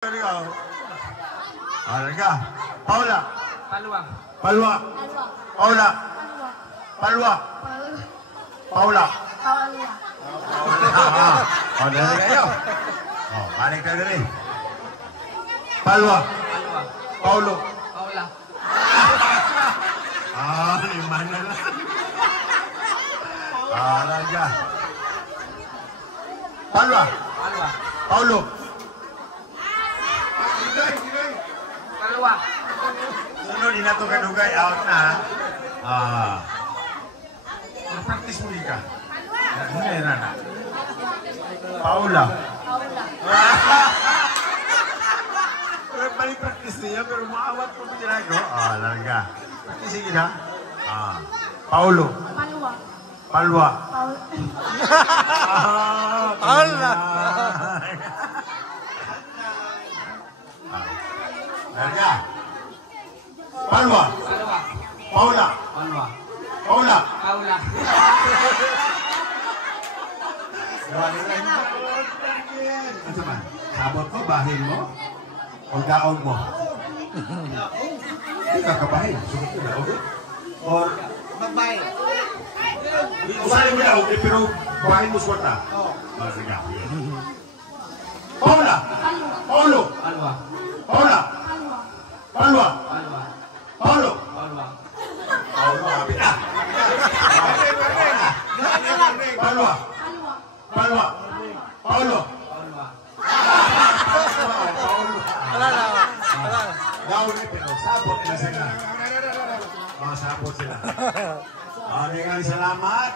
Alaga. Paula. Palwa. Palwa. Paula. Palwa. Paula. Oh, dari kayo. Oh, balik ka dali. Palwa. Palwa. Paulo. Paula. Lima na lang. Alaga. Palwa. Palwa. Paulo. Palwa. Sunod, di na ito kanugay. Out na. Mag-practice muli ka. Muli na na. Paula. Balik-practice niya, pero maawat po po nila ko. Larga. Practice sige na. Paulo. Palwa. Palwa. Paula. Larga. Palwa. Palwa. Paula. Palwa. Paula. Paula. Ano man? Sabot mo, bahin mo? O daon mo? Hindi ka kabahin. Sunod ko daon. Or Magbahay. usahin mo daon, pero bahin mo suwata. Sige. Paula. Paulo. Palwa. Paula. Palwa. Palwa. Paulo. Palwa. Paulo, kapit na. Palwa. Palwa. Paulo. Palwa. Wala na. Daon eh, pero sabot na sila. Sabot sila. Maraming salamat.